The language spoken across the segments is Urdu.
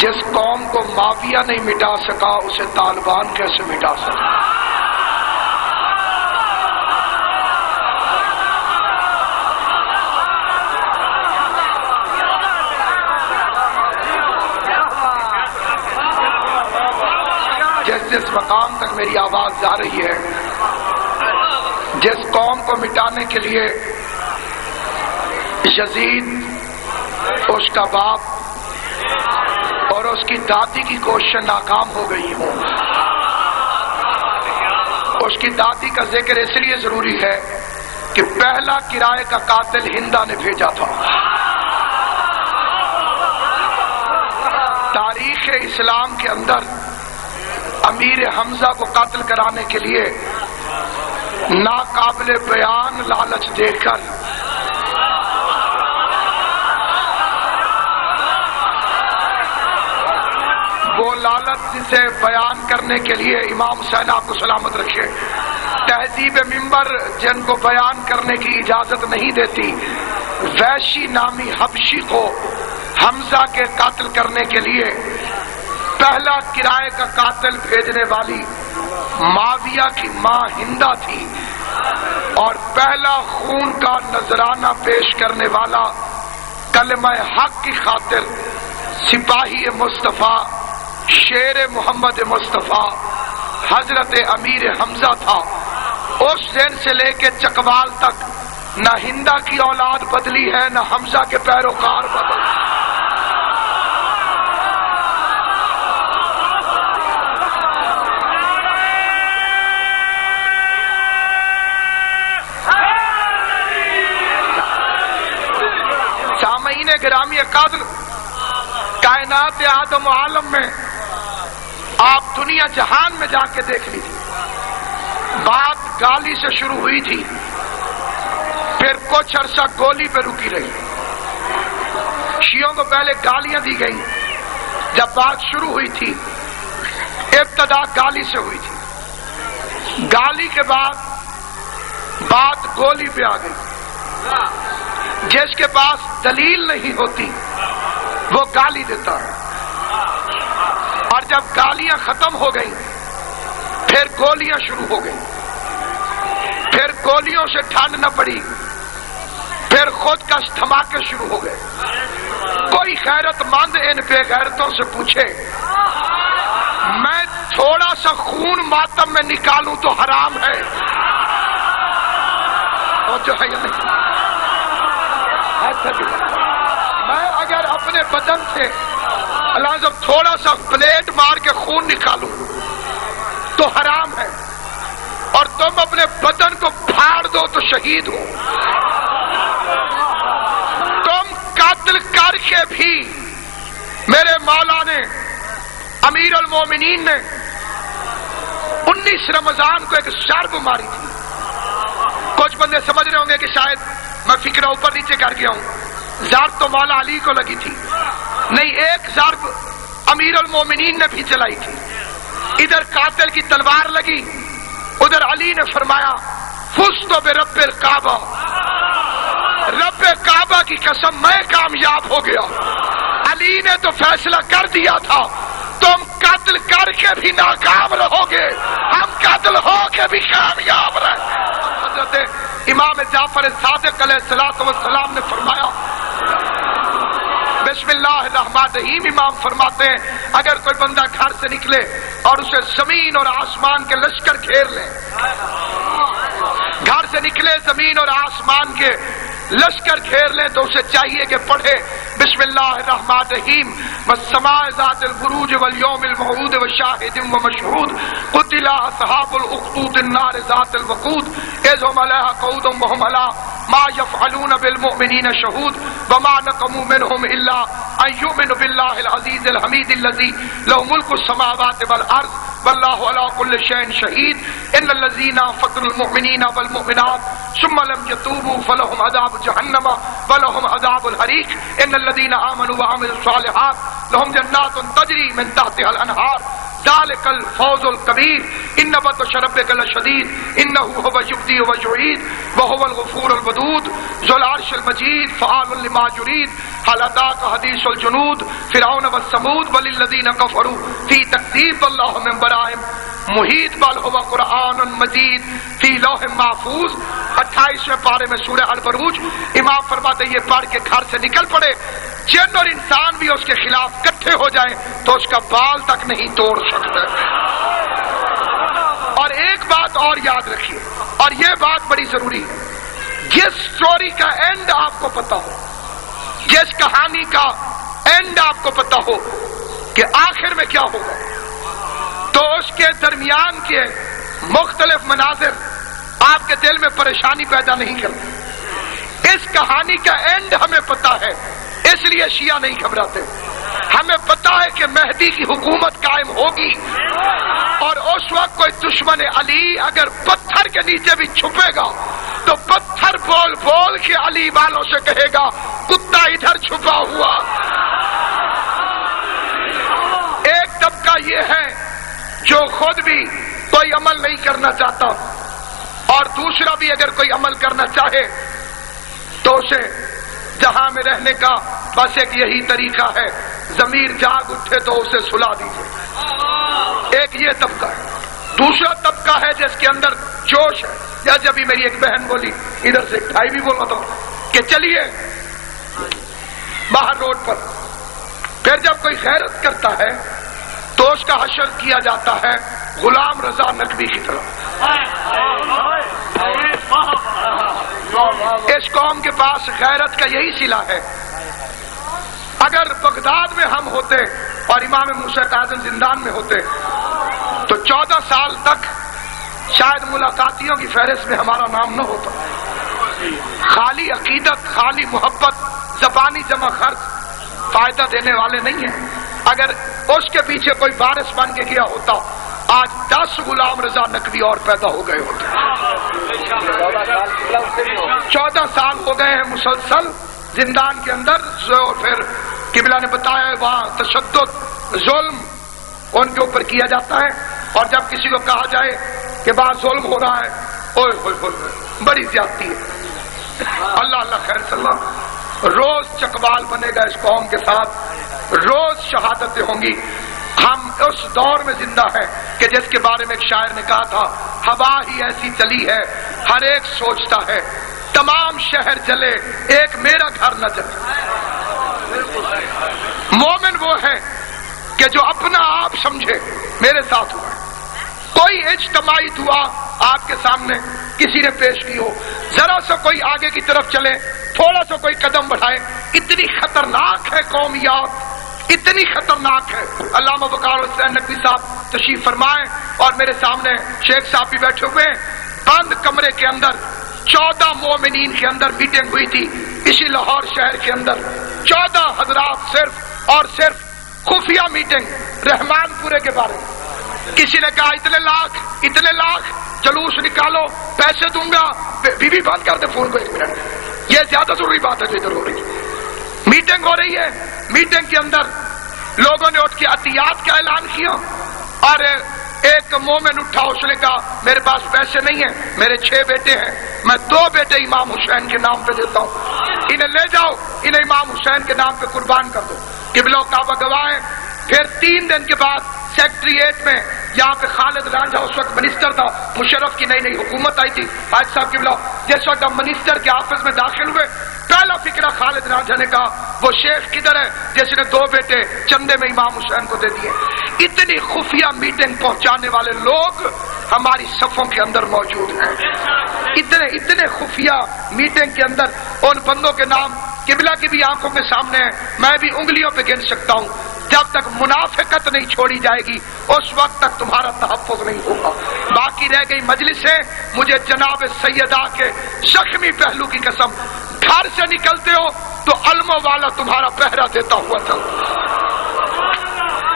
جس قوم کو مافیا نہیں مٹا سکا اسے طالبان کیسے مٹا سکا؟ جس مقام تک میری آواز جا رہی ہے، جس قوم کو مٹانے کے لیے یزید، اس کا باپ اور اس کی دادی کی کوشش ناکام ہو گئی ہوں، اس کی دادی کا ذکر اس لیے ضروری ہے کہ پہلا کرائے کا قاتل ہندا نے بھیجا تھا۔ تاریخ اسلام کے اندر امیر حمزہ کو قتل کرانے کے لیے ناقابل بیان لالچ دے کر وہ لالچ جسے بیان کرنے کے لیے امام حسین آپ کو سلامت رکھے تہذیب منبر جن کو بیان کرنے کی اجازت نہیں دیتی، ویشی نامی حبشی کو حمزہ کے قتل کرنے کے لیے پہلا کرائے کا قاتل بھیجنے والی معاویہ کی ماں ہندا تھی، اور پہلا خون کا نذرانہ پیش کرنے والا کلمہ حق کی خاطر سپاہی مصطفیٰ شیر محمد مصطفیٰ حضرت امیر حمزہ تھا۔ اس دن سے لے کے چکوال تک نہ ہندا کی اولاد بدلی ہے نہ حمزہ کے پیروکار بدل۔ سامعین گرامی قدر، کائنات آدم و عالم میں آپ دنیا جہان میں جا کے دیکھ لیجیے، بات گالی سے شروع ہوئی تھی، پھر کچھ عرصہ گولی پہ رکی رہی۔ شیعوں کو پہلے گالیاں دی گئیں، جب بات شروع ہوئی تھی ابتدا گالی سے ہوئی تھی، گالی کے بعد بات گولی پہ آ گئی۔ جس کے پاس دلیل نہیں ہوتی وہ گالی دیتا ہے، اور جب گالیاں ختم ہو گئیں پھر گولیاں شروع ہو گئیں، پھر گولیوں سے ٹھنڈ نہ پڑی، پھر خود کش دھماکے شروع ہو گئے۔ کوئی غیرت مند ان بے غیرتوں سے پوچھے میں تھوڑا سا خون ماتم میں نکالوں تو حرام ہے؟ اور جو ہے یا نہیں؟ میں اگر اپنے بدن سے اللہ جب تھوڑا سا بلیڈ مار کے خون نکالوں تو حرام ہے، اور تم اپنے بدن کو پھاڑ دو تو شہید ہو۔ تم قتل کر کے بھی میرے مولا نے امیر المومنین نے 19 رمضان کو ایک ضرب ماری تھی۔ کچھ بندے سمجھ رہے ہوں گے کہ شاید میں فکرہ اوپر نیچے کر گیا ہوں، ضرب تو مولا علی کو لگی تھی، نہیں، ایک ضرب امیر المومنین نے بھی چلائی تھی۔ ادھر قاتل کی تلوار لگی، ادھر علی نے فرمایا فزت برب الکعبہ، رب کعبہ کی قسم میں کامیاب ہو گیا۔ علی نے تو فیصلہ کر دیا تھا تم قتل کر کے بھی ناکام رہو گے، ہم قتل ہو کے بھی کامیاب رہے۔ حضرت امام جعفر صادق علیہ السلام نے فرمایا بسم اللہ الرحمن الرحیم، امام فرماتے ہیں اگر کوئی بندہ گھر سے نکلے اور اسے زمین اور آسمان کے لشکر گھیر لیں، گھر سے نکلے زمین اور آسمان کے لشکر گھیر لیں تو اسے چاہیے کہ پڑھے بسم اللہ الرحمن الرحیم والسماء ذات البروج والیوم الموعود وشاہد ومشہود قتل اصحاب الاخدود النار ذات الوقود اذ هم علیہا قعود وهم علی ما یفعلون بالمؤمنین شہود وما نقموا منهم الا ان یؤمنوا باللہ العزیز الحمید الذی له ملک السماوات والارض واللہ علی کل شیء شہید ان الذین فتنوا المؤمنین والمؤمنات ثم لم يتوبوا فلهم عذاب جہنم ولهم عذاب الحریق ان الذين آمنوا وعملوا الصالحات لهم جنات تجري من تحتها الانهار ذالک الفوز الکبیر ان بطش ربک لشدید انہ هو یبدی و یعید وهو الغفور الودود ذو العرش المجید فعال لما یرید هل اتاک حدیث الجنود فرعون والثمود بل الذین کفروا فی تکذیب واللہ من ورائہم محیط بل هو قرآن مجید فی لوح محفوظ 28ویں پارے میں سورہ البروج. امام فرماتے ہیں یہ پڑھ کے گھر سے نکل پڑے، جن اور انسان بھی اس کے خلاف اکٹھے ہو جائیں تو اس کا بال تک نہیں توڑ سکتے. اور ایک بات اور یاد رکھیے، اور یہ بات بڑی ضروری ہے، جس سٹوری کا اینڈ آپ کو پتا ہو، جس کہانی کا اینڈ آپ کو پتا ہو کہ آخر میں کیا ہوگا، تو اس کے درمیان کے مختلف مناظر آپ کے دل میں پریشانی پیدا نہیں کرتے. اس کہانی کا اینڈ ہمیں پتا ہے، اس لیے شیعہ نہیں گھبراتے. ہمیں پتا ہے کہ مہدی کی حکومت قائم ہوگی، اور اس وقت کوئی دشمن علی اگر پتھر کے نیچے بھی چھپے گا تو پتھر بول بول کے علی والوں سے کہے گا کتا ادھر چھپا ہوا. ایک طبقہ یہ ہے جو خود بھی کوئی عمل نہیں کرنا چاہتا، اور دوسرا بھی اگر کوئی عمل کرنا چاہے تو اسے جہاں میں رہنے کا بس ایک یہی طریقہ ہے، ضمیر جاگ اٹھے تو اسے سلا دیجیے. ایک یہ طبقہ ہے. دوسرا طبقہ ہے جس کے اندر جوش ہے. یا جبھی میری ایک بہن بولی، ادھر سے ایک بھائی بھی بول رہا تھا کہ چلیے باہر روڈ پر، پھر جب کوئی غیرت کرتا ہے تو اس کا حشر کیا جاتا ہے غلام رضا نقوی کی طرف. اس قوم کے پاس غیرت کا یہی صلہ ہے. اگر بغداد میں ہم ہوتے اور امام موسیٰ کاظم زندان میں ہوتے تو 14 سال تک شاید ملاقاتیوں کی فہرست میں ہمارا نام نہ ہوتا. خالی عقیدت، خالی محبت، زبانی جمع خرچ فائدہ دینے والے نہیں ہیں. اگر اس کے پیچھے کوئی وارث بن کے گیا ہوتا آج 10 غلام رضا نقوی اور پیدا ہو گئے ہوتے. 14 سال ہو گئے ہیں مسلسل زندان کے اندر. اور پھر قبلہ نے بتایا وہاں تشدد، ظلم ان کے اوپر کیا جاتا ہے، اور جب کسی کو کہا جائے کہ بعد ظلم ہو رہا ہے، اوئے ہوئے ہوئے بڑی زیادتی ہے. اللہ اللہ خیر صلی اللہ. روز چکبال بنے گا اس قوم کے ساتھ، روز شہادتیں ہوں گی. ہم اس دور میں زندہ ہیں کہ جس کے بارے میں ایک شاعر نے کہا تھا، ہوا ہی ایسی چلی ہے ہر ایک سوچتا ہے تمام شہر جلے ایک میرا گھر نہ جلے. مومن وہ ہے کہ جو اپنا آپ سمجھے. میرے ساتھ ہوا ہے، کوئی اجتماعی دعا آپ کے سامنے کسی نے پیش کی ہو، ذرا سا کوئی آگے کی طرف چلے، تھوڑا سا کوئی قدم بڑھائے، اتنی خطرناک ہے قومیات، اتنی خطرناک ہے. علامہ وقار حسین نقوی صاحب تشریف فرمائیں، اور میرے سامنے شیخ صاحب بھی بیٹھے ہوئے ہیں. بند کمرے کے اندر 14 مومنین کے اندر میٹنگ ہوئی تھی اسی لاہور شہر کے اندر. 14 حضرات صرف اور صرف خفیہ میٹنگ رحمان پورے کے بارے میں. کسی نے کہا اتنے لاکھ جلوس نکالو، پیسے دوں گا. بی بند کر دے فون کو 1 منٹ، یہ زیادہ ضروری بات ہے جو ادھر ہو رہی ہے. میٹنگ ہو رہی ہے، میٹنگ کے اندر لوگوں نے اٹھ کے عطیات کا اعلان کیا، اور ایک مومن اٹھا، اس نے کہا میرے پاس پیسے نہیں ہیں، میرے 6 بیٹے ہیں، میں 2 بیٹے امام حسین کے نام پہ دیتا ہوں، انہیں لے جاؤ، انہیں امام حسین کے نام پہ قربان کر دو. قبلہ کعبہ گواہیں. پھر 3 دن کے بعد سیکٹریٹ میں، یہاں پہ خالد رانجھا اس وقت منسٹر تھا، مشرف کی نئی حکومت آئی تھی، حاج صاحب قبلہ جس وقت ہم منسٹر کے آفس میں داخل ہوئے، پہلا فکرہ خالد رانجھا نے کہا وہ شیخ کدھر ہے جس نے 2 بیٹے چندے میں امام حسین کو دے دیے. اتنی خفیہ میٹنگ پہنچانے والے لوگ ہماری صفوں کے اندر موجود ہیں. اتنے خفیہ میٹنگ کے اندر ان بندوں کے نام قبلہ کی بھی آنکھوں کے سامنے ہیں، میں بھی انگلیوں پہ گن سکتا ہوں. جب تک منافقت نہیں چھوڑی جائے گی اس وقت تک تمہارا تحفظ نہیں ہوگا. باقی رہ گئی مجلسیں. مجھے جناب سیدہ کے زخمی پہلو کی قسم، گھر سے نکلتے ہو تو علموں والا تمہارا پہرا دیتا ہوا چل.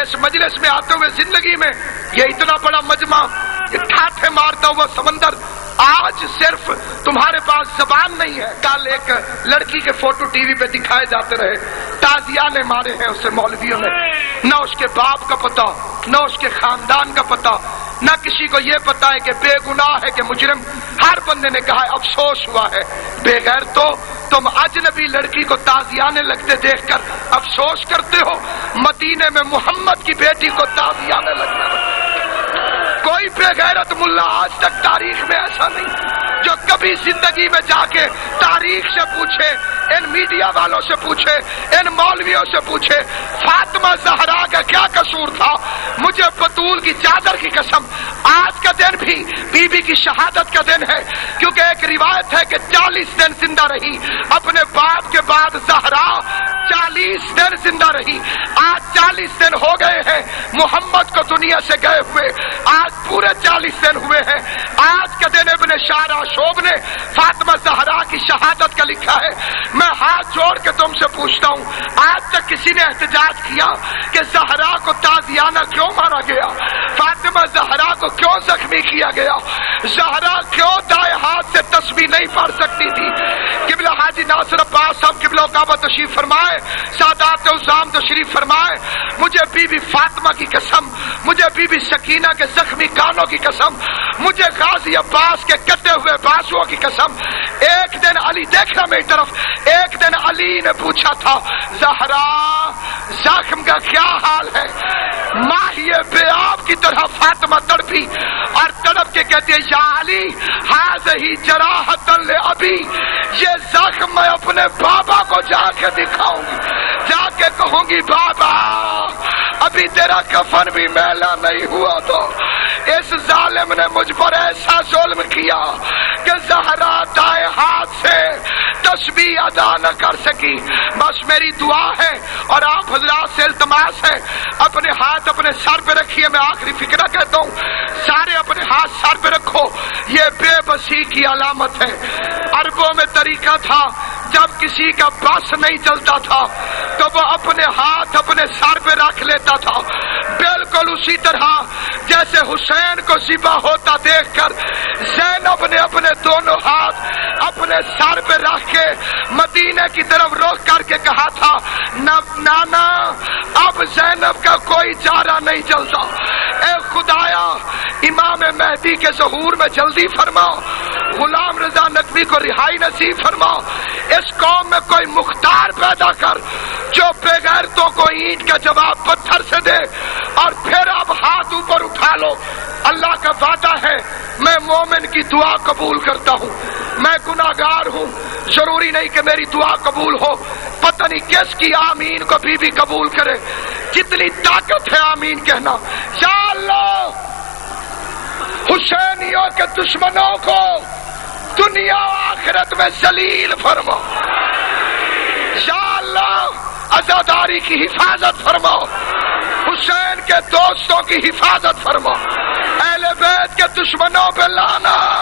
اس مجلس میں آتے ہوئے زندگی میں یہ اتنا بڑا مجمع، یہ ٹھاٹھے مارتا ہوا سمندر، آج صرف تمہارے پاس زبان نہیں ہے. کل ایک لڑکی کے فوٹو ٹی وی پہ دکھائے جاتے رہے، تازیانے مارے ہیں اسے مولویوں نے. نہ اس کے باپ کا پتہ، نہ اس کے خاندان کا پتہ، نہ کسی کو یہ پتا ہے کہ بے گناہ ہے کہ مجرم۔ ہر بندے نے کہا ہے افسوس ہوا ہے بے غیر تو تم اجنبی لڑکی کو تازیانے لگتے دیکھ کر افسوس کرتے ہو، مدینے میں محمد کی بیٹی کو تازیانے لگنا۔ کوئی بے غیرت ملا آج تک تاریخ میں ایسا نہیں جو کبھی زندگی میں جا کے تاریخ سے پوچھے، ان میڈیا والوں سے پوچھے، ان مولویوں سے پوچھے فاطمہ زہرا کا کیا قصور تھا۔ مجھے بطول کی چادر کی قسم آج کا دن بھی بی بی کی شہادت کا دن ہے، کیونکہ ایک روایت ہے کہ 40 دن زندہ رہی اپنے باپ کے بعد زہرا، 40 دن زندہ رہی۔ آج 40 دن ہو گئے ہیں محمد کو دنیا سے گئے ہوئے، آج پورے 40 دن ہوئے ہیں۔ آج کا دن ابن شارع شوب نے فاطمہ زہرا کی شہادت کا لکھا ہے۔ میں ہاتھ جوڑ کے تم سے پوچھتا ہوں، آج تک کسی نے احتجاج کیا کہ زہرا کو تازیانہ کیوں مارا گیا؟ فاطمہ زہرا کو کیوں زخمی کیا گیا؟ زہرا کیوں دائیں ہاتھ سے تسبیح نہیں پڑھ سکتی تھی؟ قبلہ حاجی ناصر عباس صاحب قبلہ کعبہ تشریف فرمائے، سادات عظام تشریف فرمائے، مجھے بی بی فاطمہ کی قسم، مجھے بی بی سکینہ کے زخمی کانوں کی قسم، مجھے غازی عباس کے کٹے ہوئے بازوؤں کی قسم، ایک دن علی دیکھنا میری طرف، ایک دن علی نے پوچھا تھا زہرا زخم کا کیا حال ہے؟ ماہی بے آب کی طرح فاطمہ تڑپی اور تڑپ کے کہتی ہے یا علی ہذہ جراحۃ لابی، یہ زخم میں اپنے بابا کو جا کے دکھاؤں گی، جا کے کہوں گی بابا ابھی تیرا کفن بھی میلا نہیں ہوا تو اس ظالم نے مجھ پر ایسا ظلم کیا کہ زہرا دائیں ہاتھ سے تسبیح ادا نہ کر سکی۔ بس میری دعا ہے اور آپ حضرات سے التماس ہے، اپنے ہاتھ اپنے سر پہ رکھیے۔ میں آخری فکرہ کہتا ہوں، سارے اپنے ہاتھ سر پہ رکھو، یہ بے بسی کی علامت ہے۔ عربوں میں طریقہ تھا، جب کسی کا بس نہیں چلتا تھا تو وہ اپنے ہاتھ اپنے سر پہ رکھ لیتا تھا، بالکل اسی طرح جیسے حسین کو ذبح ہوتا دیکھ کر زینب نے اپنے دونوں ہاتھ اپنے سر پہ رکھ کے مدینے کی طرف رخ کر کے کہا تھا نانا اب زینب کا کوئی چارہ نہیں چلتا، اے خدایا امام مہدی کے ظہور میں جلدی فرما، غلام رضا نقوی کو رہائی نصیب فرما، اس قوم میں کوئی مختار پیدا کر جو بے غیرتوں کو اینٹ کا جواب پتھر سے دے، اور پھر اب ہاتھ اوپر اٹھا لو۔ اللہ کا وعدہ ہے میں مومن کی دعا قبول کرتا ہوں، میں گناہگار ہوں، ضروری نہیں کہ میری دعا قبول ہو، پتہ نہیں کس کی آمین کو بی قبول کرے، کتنی طاقت ہے آمین کہنا۔ یا اللہ حسینیوں کے دشمنوں کو دنیا و آخرت میں ذلیل فرما، یا اللہ عزاداری کی حفاظت فرما، حسین کے دوستوں کی حفاظت فرما، اہل بیت کے دشمنوں پہ لعنت۔